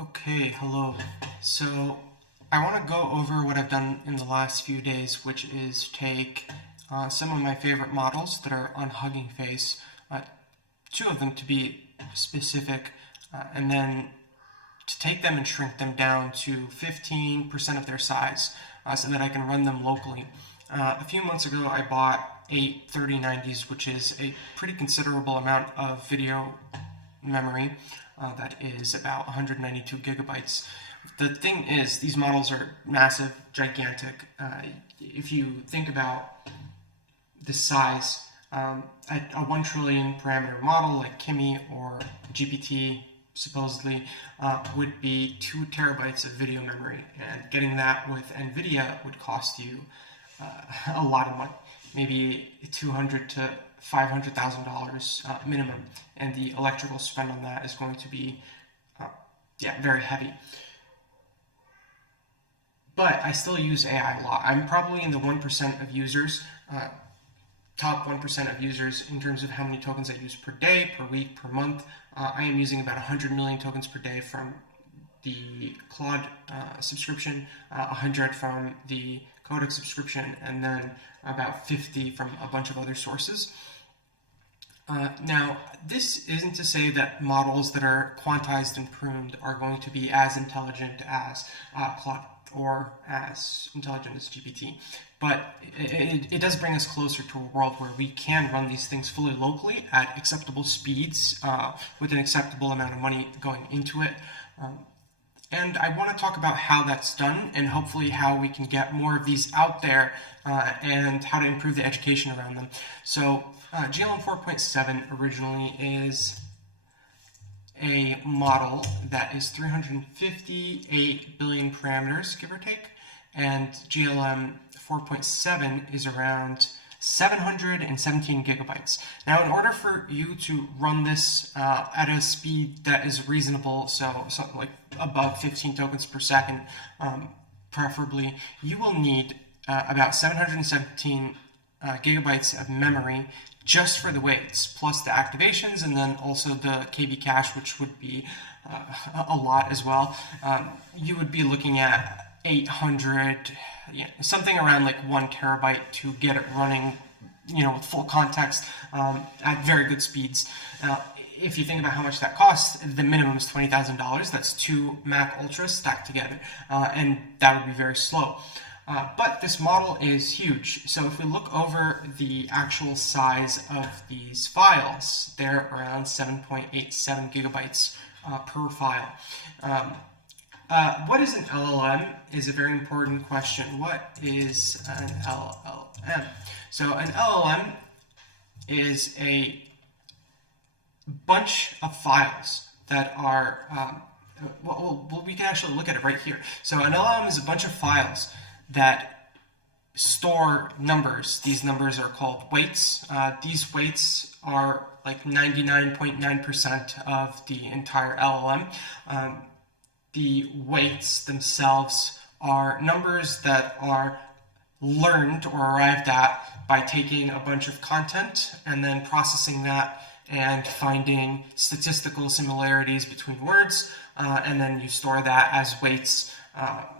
Okay, hello. So I want to go over what I've done in the last few days, which is take some of my favorite models that are on Hugging Face, two of them to be specific, and then to take them and shrink them down to 15% of their size so that I can run them locally. A few months ago, I bought 8 3090s, which is a pretty considerable amount of video memory. That is about 192 gigabytes. The thing is, these models are massive, gigantic. If you think about the size, a 1 trillion parameter model like Kimi or GPT supposedly would be 2 terabytes of video memory, and getting that with NVIDIA would cost you a lot of money, maybe $200,000 to $500,000 minimum, and the electrical spend on that is going to be very heavy. But I still use AI a lot. I'm probably in the 1% of users, top 1% of users in terms of how many tokens I use per day, per week, per month. I am using about 100 million tokens per day from the Claude subscription, 100 from the Codex subscription, and then about 50 from a bunch of other sources. Now, this isn't to say that models that are quantized and pruned are going to be as intelligent as Claude or as intelligent as GPT, but it does bring us closer to a world where we can run these things fully locally at acceptable speeds with an acceptable amount of money going into it. And I want to talk about how that's done and hopefully how we can get more of these out there and how to improve the education around them. So GLM-4.7 originally is a model that is 358 billion parameters, give or take, and GLM 4.7 is around 717 gigabytes. Now, in order for you to run this at a speed that is reasonable, so something like above 15 tokens per second, preferably, you will need about 717 gigabytes of memory just for the weights, plus the activations, and then also the KB cache, which would be a lot as well. You would be looking at 800, something around like 1 terabyte to get it running, with full context at very good speeds. If you think about how much that costs, the minimum is $20,000. That's 2 Mac Ultras stacked together, and that would be very slow. But this model is huge. So if we look over the actual size of these files, they're around 7.87 gigabytes per file. What is an LLM is a very important question. What is an LLM? So an LLM is a bunch of files that are, we can actually look at it right here. So an LLM is a bunch of files that store numbers. These numbers are called weights. These weights are like 99.9% of the entire LLM. The weights themselves are numbers that are learned or arrived at by taking a bunch of content and then processing that and finding statistical similarities between words, and then you store that as weights.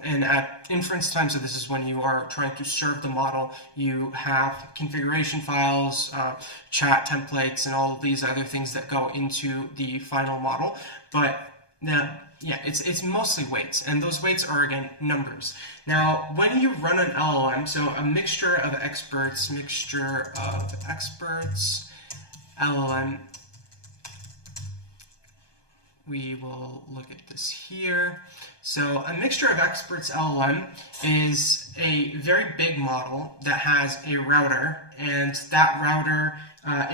And at inference time, so this is when you are trying to serve the model, you have configuration files, chat templates, and all of these other things that go into the final model. But it's mostly weights, and those weights are, again, numbers. Now, when you run an LLM, so a mixture of experts, LLM, we will look at this here. So a mixture of experts LLM is a very big model that has a router, and that router,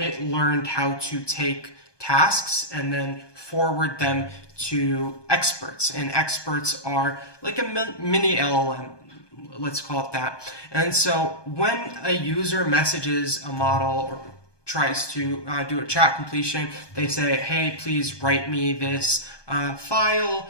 it learned how to take tasks and then forward them to experts, and experts are like a mini LLM, let's call it that. And so when a user messages a model or tries to do a chat completion, they say, hey, please write me this file,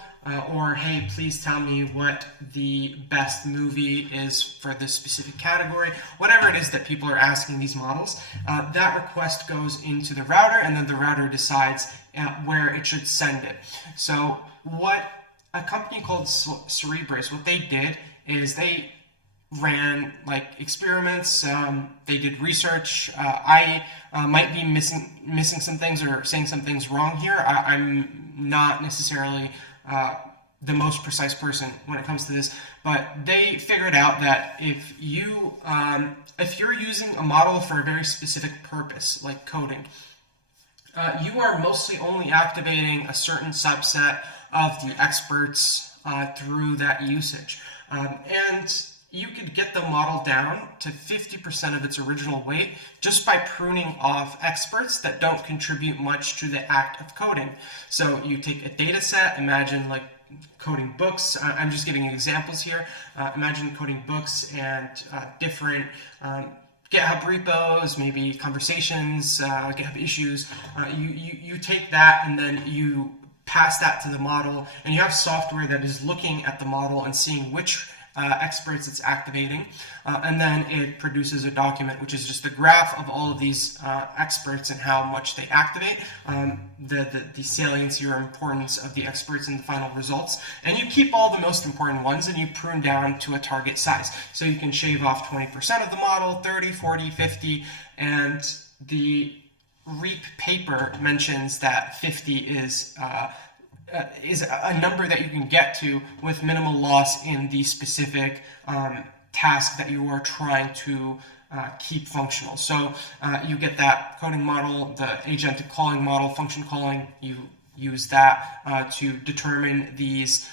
or hey, please tell me what the best movie is for this specific category. Whatever it is that people are asking these models, that request goes into the router, and then the router decides where it should send it. So what a company called Cerebras, what they did is they ran like experiments. They did research. I might be missing some things or saying some things wrong here. I'm not necessarily the most precise person when it comes to this, but they figured out that if you're using a model for a very specific purpose, like coding, you are mostly only activating a certain subset of the experts through that usage. And you could get the model down to 50% of its original weight just by pruning off experts that don't contribute much to the act of coding. So you take a data set, imagine like coding books. I'm just giving examples here. Imagine coding books and different GitHub repos, maybe conversations, GitHub issues. You take that and then you pass that to the model, and you have software that is looking at the model and seeing which experts it's activating, and then it produces a document which is just a graph of all of these experts and how much they activate, the saliency or importance of the experts in the final results, and you keep all the most important ones and you prune down to a target size. So you can shave off 20% of the model, 30, 40, 50, and the REAP paper mentions that 50 is a number that you can get to with minimal loss in the specific task that you are trying to keep functional. So you get that coding model, the agentic calling model, function calling, you use that to determine these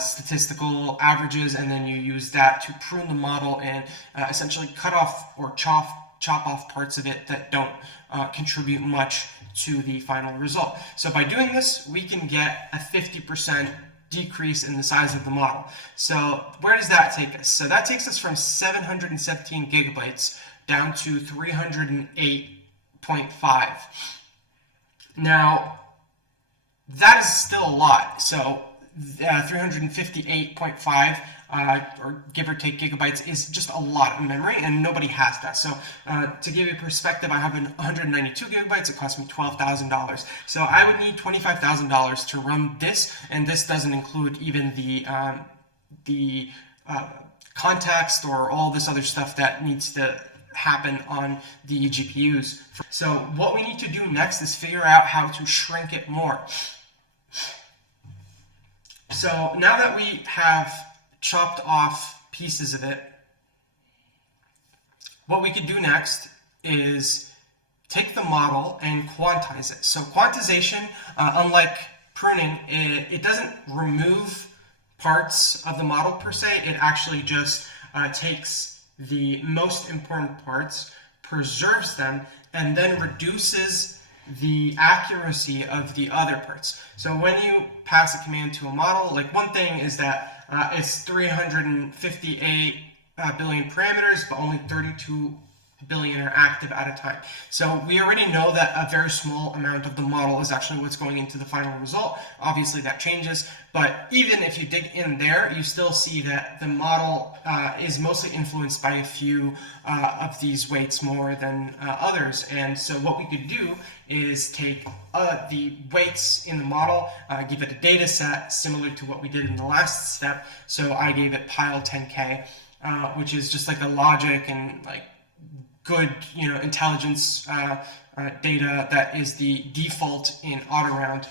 statistical averages, and then you use that to prune the model and essentially cut off or chop off parts of it that don't contribute much to the final result. So by doing this, we can get a 50% decrease in the size of the model. So where does that take us? So that takes us from 717 gigabytes down to 308.5. Now, that is still a lot. So 358.5 or give or take gigabytes is just a lot of memory, and nobody has that. So to give you perspective, I have 192 gigabytes. It cost me $12,000. So I would need $25,000 to run this, and this doesn't include even the context or all this other stuff that needs to happen on the GPUs. So what we need to do next is figure out how to shrink it more. So now that we have chopped off pieces of it, what we could do next is take the model and quantize it. So quantization, unlike pruning, it doesn't remove parts of the model per se. It actually just takes the most important parts, preserves them, and then reduces the accuracy of the other parts. So when you pass a command to a model, like one thing is that it's 358 billion parameters, but only 32 billion are active at a time. So we already know that a very small amount of the model is actually what's going into the final result. Obviously that changes, but even if you dig in there, you still see that the model is mostly influenced by a few of these weights more than others. And so what we could do is take the weights in the model, give it a data set similar to what we did in the last step. So I gave it pile 10K, which is just like a logic and like good, intelligence data that is the default in AutoRound.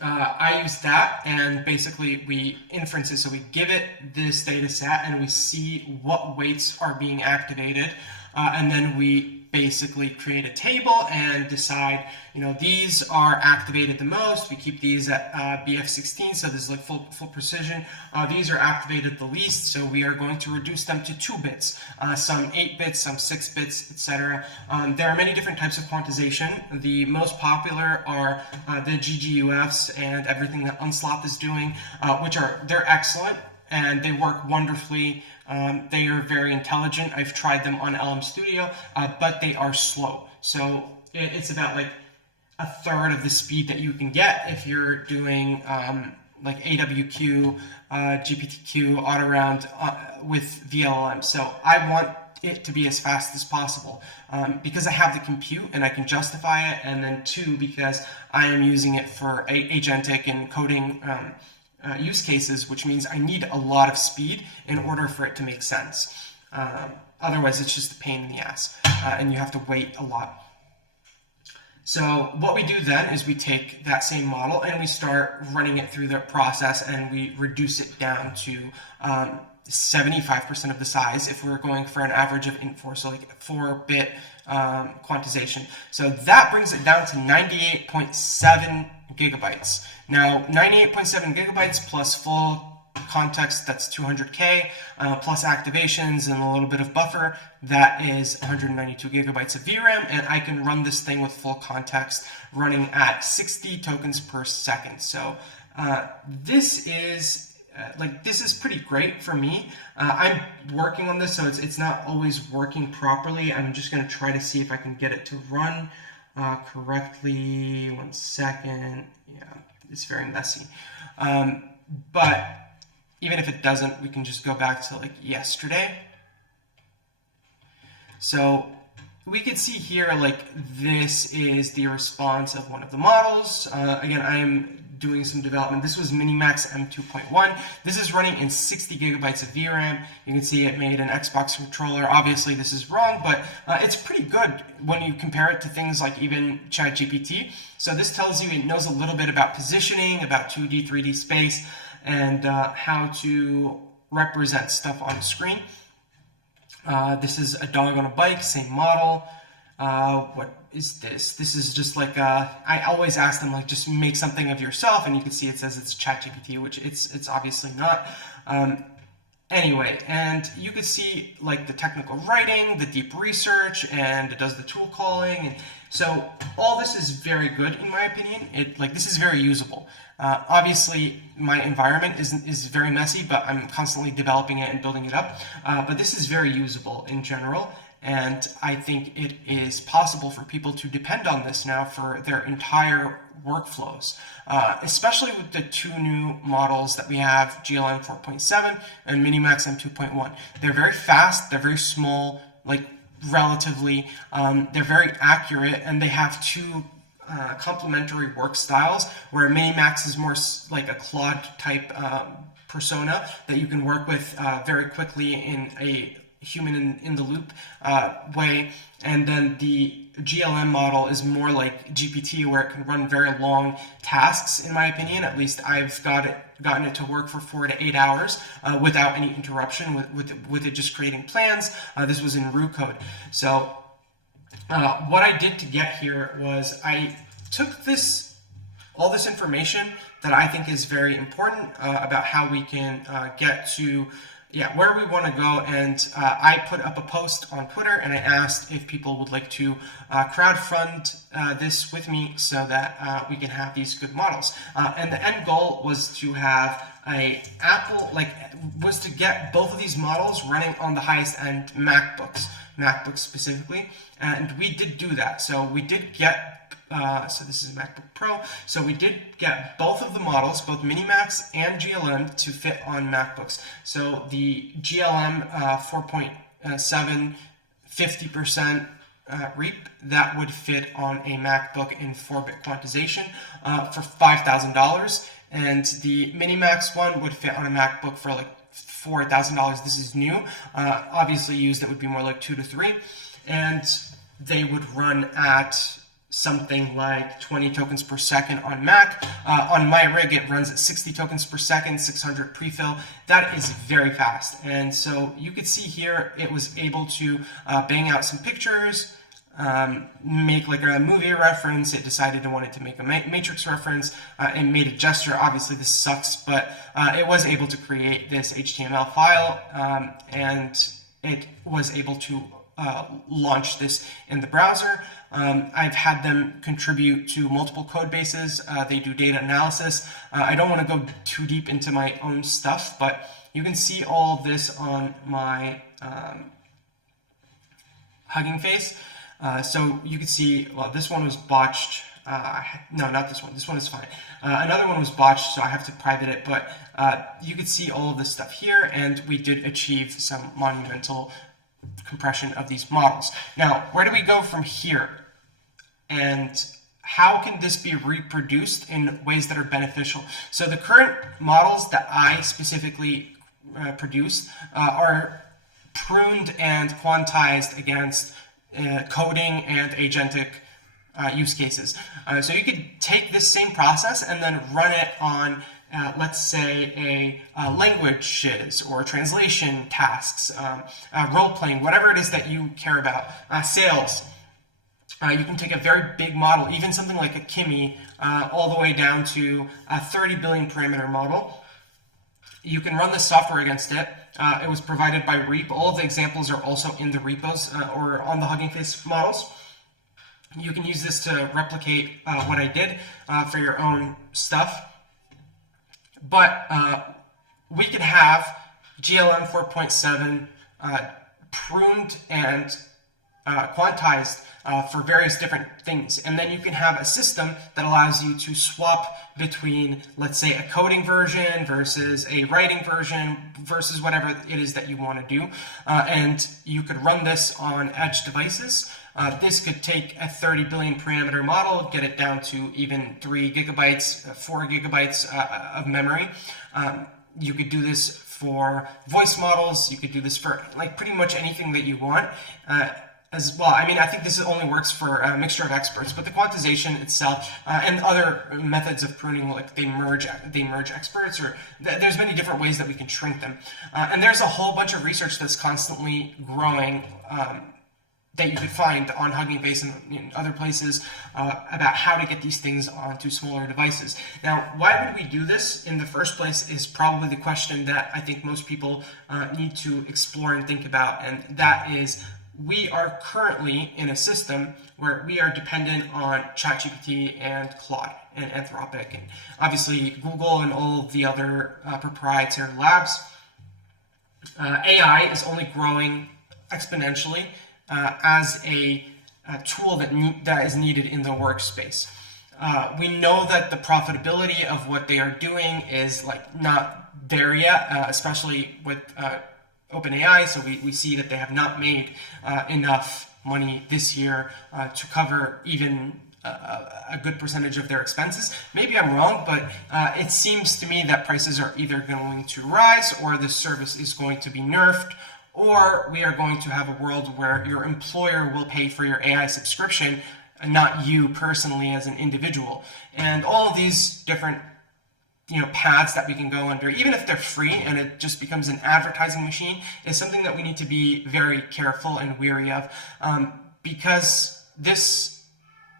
I use that, and basically we inference it. So we give it this data set and we see what weights are being activated, and then we basically create a table and decide, these are activated the most. We keep these at BF16, so this is like full precision. These are activated the least, so we are going to reduce them to 2 bits, some 8 bits, some 6 bits, etc. There are many different types of quantization. The most popular are the GGUFs and everything that Unsloth is doing, they're excellent and they work wonderfully. They are very intelligent. I've tried them on LM Studio, but they are slow. So it's about like a third of the speed that you can get if you're doing like AWQ, GPTQ, AutoRound with VLLM. So I want it to be as fast as possible because I have the compute and I can justify it, and then 2, because I am using it for agentic and coding use cases, which means I need a lot of speed in order for it to make sense. Otherwise, it's just a pain in the ass, and you have to wait a lot. So what we do then is we take that same model and we start running it through the process, and we reduce it down to 75% of the size if we're going for an average of int4, so like 4-bit quantization. So that brings it down to 98.7 gigabytes. Now, 98.7 gigabytes plus full context, that's 200K, plus activations and a little bit of buffer, that is 192 gigabytes of VRAM, and I can run this thing with full context running at 60 tokens per second. So this is pretty great for me. I'm working on this, so it's not always working properly. I'm just going to try to see if I can get it to run correctly. 1 second. Yeah, it's very messy. But even if it doesn't, we can just go back to like yesterday. So we could see here, like, this is the response of one of the models. Again, I am doing some development. This was MiniMax-M2.1. This is running in 60 gigabytes of VRAM. You can see it made an Xbox controller. Obviously, this is wrong, but it's pretty good when you compare it to things like even ChatGPT. So this tells you it knows a little bit about positioning, about 2D, 3D space, and how to represent stuff on the screen. This is a dog on a bike, same model. What is this? This is just like, I always ask them, like, just make something of yourself, and you can see it says it's ChatGPT, which it's obviously not. Anyway, and you could see like the technical writing, the deep research, and it does the tool calling, and so all this is very good in my opinion. This is very usable. Obviously, my environment is very messy, but I'm constantly developing it and building it up. But this is very usable in general, and I think it is possible for people to depend on this now for their entire workflows, especially with the two new models that we have, GLM-4.7 and MiniMax-M2.1. They're very fast, they're very small, like relatively, they're very accurate, and they have two complementary work styles, where Minimax is more like a Claude type persona that you can work with very quickly in a human in the loop way, and then the GLM model is more like GPT, where it can run very long tasks. In my opinion, at least I've gotten it to work for 4 to 8 hours without any interruption, with it just creating plans. This was in Rue code. So what I did to get here was I took all this information that I think is very important about how we can get to where we want to go, and I put up a post on Twitter, and I asked if people would like to crowdfund this with me so that we can have these good models. And the end goal was to have was to get both of these models running on the highest end MacBooks specifically, and we did do that. So we did get so this is a MacBook Pro. So we did get both of the models, both Minimax and GLM, to fit on MacBooks. So the GLM 4.7 50% REAP, that would fit on a MacBook in 4-bit quantization for $5,000. And the Minimax one would fit on a MacBook for like $4,000. This is new. Obviously used, it would be more like 2 to 3. And they would run at something like 20 tokens per second on Mac. On my rig, it runs at 60 tokens per second, 600 prefill. That is very fast. And so you could see here, it was able to bang out some pictures, make like a movie reference. It decided to wanted to make a Matrix reference, and made a gesture. Obviously this sucks, but it was able to create this HTML file, and it was able to launch this in the browser. I've had them contribute to multiple code bases. They do data analysis. I don't want to go too deep into my own stuff, but you can see all of this on my Hugging Face. So you can see, well, this one was botched. No, not this one. This one is fine. Another one was botched, so I have to private it, but you can see all of this stuff here, and we did achieve some monumental compression of these models. Now, where do we go from here? And how can this be reproduced in ways that are beneficial? So the current models that I specifically produce are pruned and quantized against coding and agentic use cases. So you could take this same process and then run it on let's say languages or translation tasks, role-playing, whatever it is that you care about, sales. You can take a very big model, even something like a Kimi, all the way down to a 30 billion parameter model. You can run this software against it. It was provided by Reap. All of the examples are also in the repos or on the Hugging Face models. You can use this to replicate what I did for your own stuff. But we could have GLM-4.7 pruned and quantized for various different things. And then you can have a system that allows you to swap between, let's say, a coding version versus a writing version versus whatever it is that you want to do. And you could run this on edge devices. This could take a 30 billion parameter model, get it down to even 3 gigabytes, 4 gigabytes of memory. You could do this for voice models. You could do this for like pretty much anything that you want. As well, I mean, I think this only works for a mixture of experts, but the quantization itself and other methods of pruning, like they merge experts, or there's many different ways that we can shrink them. And there's a whole bunch of research that's constantly growing that you could find on Hugging Face and in other places about how to get these things onto smaller devices. Now, why would we do this in the first place is probably the question that I think most people need to explore and think about, and that is, we are currently in a system where we are dependent on ChatGPT and Claude and Anthropic and obviously Google and all of the other proprietary labs. AI is only growing exponentially as a tool that is needed in the workspace. We know that the profitability of what they are doing is like not there yet, especially with OpenAI, so we see that they have not made enough money this year to cover even a good percentage of their expenses. Maybe I'm wrong, but it seems to me that prices are either going to rise or the service is going to be nerfed, or we are going to have a world where your employer will pay for your AI subscription and not you personally as an individual. And all of these different paths that we can go under, even if they're free and it just becomes an advertising machine, is something that we need to be very careful and wary of, because this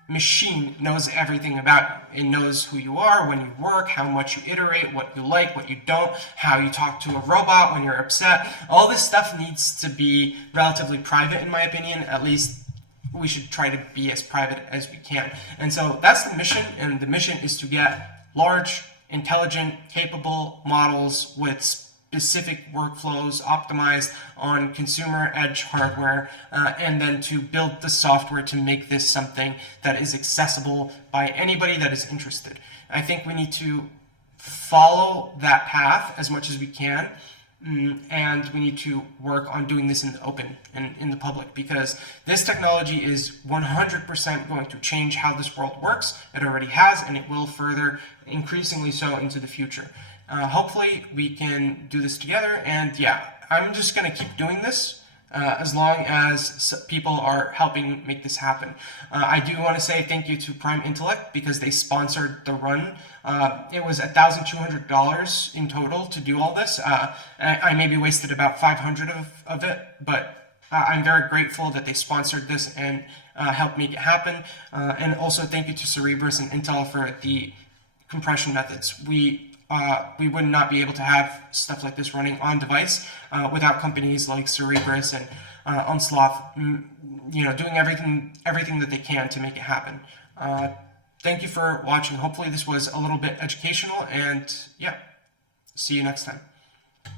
machine knows everything about you. It knows who you are, when you work, how much you iterate, what you like, what you don't, how you talk to a robot when you're upset. All this stuff needs to be relatively private, in my opinion. At least we should try to be as private as we can. And so that's the mission, and the mission is to get large, intelligent, capable models with specific workflows optimized on consumer edge hardware, and then to build the software to make this something that is accessible by anybody that is interested. I think we need to follow that path as much as we can, and we need to work on doing this in the open and in the public, because this technology is 100% going to change how this world works. It already has, and it will further, increasingly so, into the future. Hopefully we can do this together, and yeah, I'm just going to keep doing this as long as people are helping make this happen. I do want to say thank you to Prime Intellect, because they sponsored the run. It was $1,200 in total to do all this. I maybe wasted about $500 of it, but I'm very grateful that they sponsored this and helped make it happen. And also thank you to Cerebras and Intel for the compression methods. We would not be able to have stuff like this running on device without companies like Cerebras and Onslaught, doing everything that they can to make it happen. Thank you for watching. Hopefully this was a little bit educational, and yeah, see you next time.